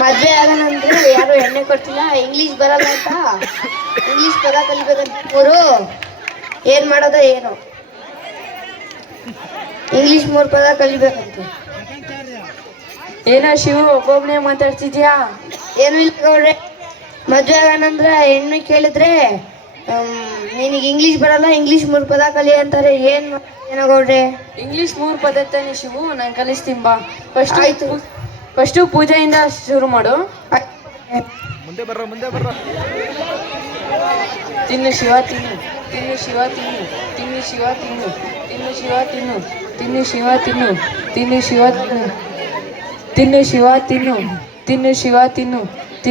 ಮದ್ವೆ ಆಗನಂದ್ರೆ ಯಾರು ಎಣ್ಣೆ ಕೊಡ್ತಿಲ್ಲ, ಇಂಗ್ಲಿಷ್ ಬರಲ್ಲ ಅಂತ ಇಂಗ್ಲಿಷ್ ಪದ ಕಲಿಬೇಕಂತ ಮೂರು. ಏನ್ ಮಾಡೋದ ಏನು? ಇಂಗ್ಲಿಷ್ 3 ಪದ ಕಲಿಬೇಕಂತೆ. ಏನೋ ಶಿವು ಒಬ್ಬೊಬ್ನೇ ಮಾತಾಡ್ತಿದ್ಯಾ? ಏನು ಇಲ್ಲ ಗೌಡ್ರೆ, ಮದ್ವೆ ಆಗನಂದ್ರ ಹೆಣ್ಣು ಕೇಳಿದ್ರೆ ನಿನಗೆ ಇಂಗ್ಲಿಷ್ ಬರಲ್ಲ, ಇಂಗ್ಲಿಷ್ 3 ಪದ ಕಲಿ ಅಂತಾರೆ. ಏನೋ ಗೌಡ್ರೆ? ಇಂಗ್ಲಿಷ್ 3 ಪದ ತಾನೆ ಶಿವು, ನಾನು ಕಲಿಸ್ತೀನಿ ಬಾ. ಫಸ್ಟ್ ಆಯ್ತು. ಫಸ್ಟು ಪೂಜೆಯಿಂದ ಶುರು ಮಾಡು. ಮುಂದೆ ಬರ್ರ. ತಿನ್ನು ಶಿವ ತಿನ್ನು, ತಿನ್ನು ಶಿವ ತಿನ್ನು, ತಿನ್ನು ಶಿವ ತಿನ್ನು, ತಿನ್ನು ಶಿವ ತಿನ್ನು, ತಿನ್ನು ಶಿವ ತಿನ್ನು, ತಿನ್ನು ಶಿವ ತಿನ್ನು, ತಿನ್ನು ಶಿವ ತಿನ್ನು, ತಿನ್ನು ಶಿವ ತಿನ್ನು,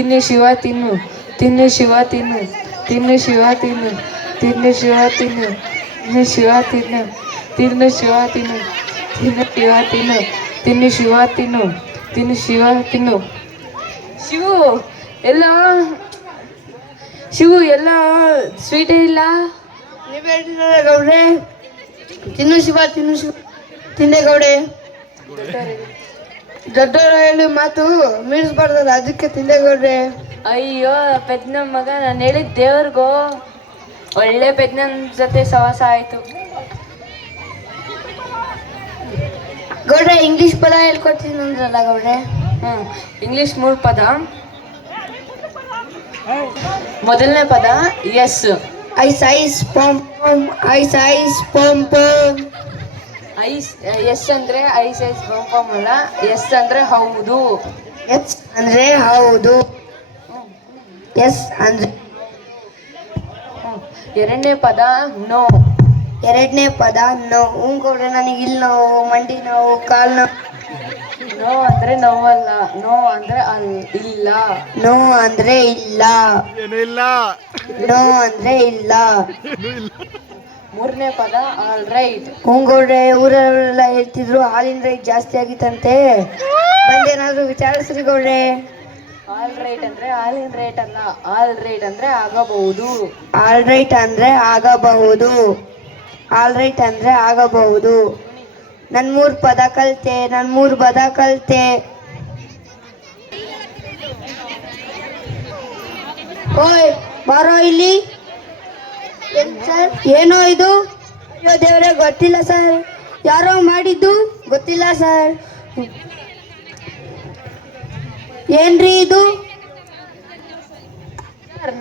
ತಿನ್ನು ಶಿವ ತಿನ್ನು, ತಿನ್ನು ಶಿವ ತಿನ್ನು, ತಿನ್ನು ಶಿವ ತಿನ್ನು, ತಿನ್ನು ಶಿವ ತಿನ್ನು, ತಿನ್ನು ಶಿವ ತಿನ್ನು, ತಿನ್ನು ಶಿವ ತಿನ್ನು, ತಿನ್ನು ಶಿವ ತಿನ್ನು, ತಿನ್ನು ಶಿವ ತಿನ್ನು, ತಿನ್ನು ಶಿವ ತಿನ್ನು. ಶಿವು ಎಲ್ಲ ಶಿವು ಎಲ್ಲ ಸ್ವೀಟೇ ಇಲ್ಲ. ನೀವೇ ಹೇಳ್ತಿದ್ದಾರೆ ಗೌಡ್ರೆ. ತಿನ್ನು ಶಿವ ತಿಂದೆ ಗೌಡೆ. ದೊಡ್ಡವರು ಹೇಳಿ ಮಾತು ಮೀರಿಸ್ಬಾರ್ದಲ್ಲ, ಅದಕ್ಕೆ ತಿಂದೆ ಗೌಡ್ರೆ. ಅಯ್ಯೋ ಪೆದ್ನ ಮಗ, ನಾನು ಹೇಳಿದ ದೇವ್ರಿಗೋ. ಒಳ್ಳೆ ಪೆದ್ನನ್ ಜೊತೆ ಸವಾಸ ಆಯ್ತು. ಗೌಡ್ರೆ ಇಂಗ್ಲಿಷ್ ಪದ ಹೇಳ್ಕೊಡ್ತೀನಿ ಅಂದ್ರಲ್ಲ ಗೌಡ್ರೆ. ಇಂಗ್ಲಿಷ್ 3 ಪದ. ಮೊದಲನೇ ಪದ yes. Ice pump pump. Ice. Yes ಅಂದ್ರೆ ಐಸ್ ಪಂಪ್ ಅಲ್ಲ, ಎಸ್ ಅಂದ್ರೆ ಹೌದು. ಎಸ್ ಅಂದ್ರೆ ಹೌದು. ಎಸ್ ಅಂದ್ರೆ. ಎರಡನೇ ಪದ ನೋ. ಎರಡನೇ ಪದ ನೋ. ಗೌಡ್ರೆ ನನಗೆ ಇಲ್ಲಿ ನೋವು, ಮಂಡಿ ನೋವು, ಕಾಲು ನೋವು. ನೋ ಅಂದ್ರೆ ನೋವಲ್ಲ, ನೋ ಅಂದ್ರೆ ಇಲ್ಲ. ನೋ ಅಂದ್ರೆ ಇಲ್ಲ. ಏನೂ ಇಲ್ಲ. ನೋ ಅಂದ್ರೆ ಇಲ್ಲ. ಮೂರನೇ ಪದ ಆಲ್ ರೈಟ್. ಗೌಡ್ರೆ ಊರವರೆಲ್ಲ ಹೇಳ್ತಿದ್ರು ಹಾಲಿನ ರೇಟ್ ಜಾಸ್ತಿ ಆಗಿತ್ತಂತೆ, ಬಂದೇನಾದ್ರು ವಿಚಾರಿಸ್ರಿ ಗೌಡ್ರೆ. ಆಲ್ ರೈಟ್ ಅಂದ್ರೆ ಹಾಲಿನ ರೇಟ್ ಅಲ್ಲ, ಆಲ್ ರೈಟ್ ಅಂದ್ರೆ ಆಗಬಹುದು. ಆಲ್ ರೈಟ್ ಅಂದ್ರೆ ಆಗಬಹುದು. ಆಲ್ ರೈಟ್ ಅಂದ್ರೆ ಆಗಬಹುದು. ನನ್ 3 ಪದ ಕಲ್ತೆ. ಓಯ್ ಬಾರೋ ಇಲ್ಲಿ. ಸರ್ ಏನೋ ಇದು? ಅಯ್ಯೋ ದೇವ್ರೆ, ಗೊತ್ತಿಲ್ಲ ಸರ್. ಯಾರೋ ಮಾಡಿದ್ದು ಗೊತ್ತಿಲ್ಲ ಸರ್. ಏನ್ರಿ ಇದು?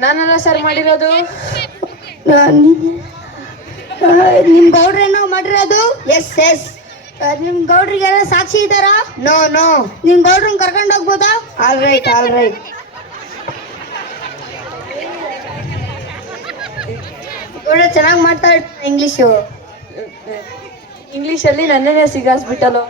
ನಾನಲ್ಲ ಸರ್ ಮಾಡಿರೋದು. ನಿಮ್ ಗೌಡ್ರೇನೋ ಮಾಡಿರೋದು? ಎಸ್. ನಿಮ್ ಗೌಡ್ರಿಗೆಲ್ಲ ಸಾಕ್ಷಿ ಇದ್ದಾರಾ? ನೋ. ನಿಮ್ ಗೌಡ್ರನ್ನ ಕರ್ಕೊಂಡು ಹೋಗ್ಬೋದಾ? All right. ಗೌಡ್ರೆ ಚೆನ್ನಾಗಿ ಮಾತಾಡ್ತಾರೆ ಇಂಗ್ಲಿಷು. ಇಂಗ್ಲಿಷಲ್ಲಿ ನನ್ನನ್ನೇ ಸಿಗಾಸ್ಬಿಟ್ಟಲು.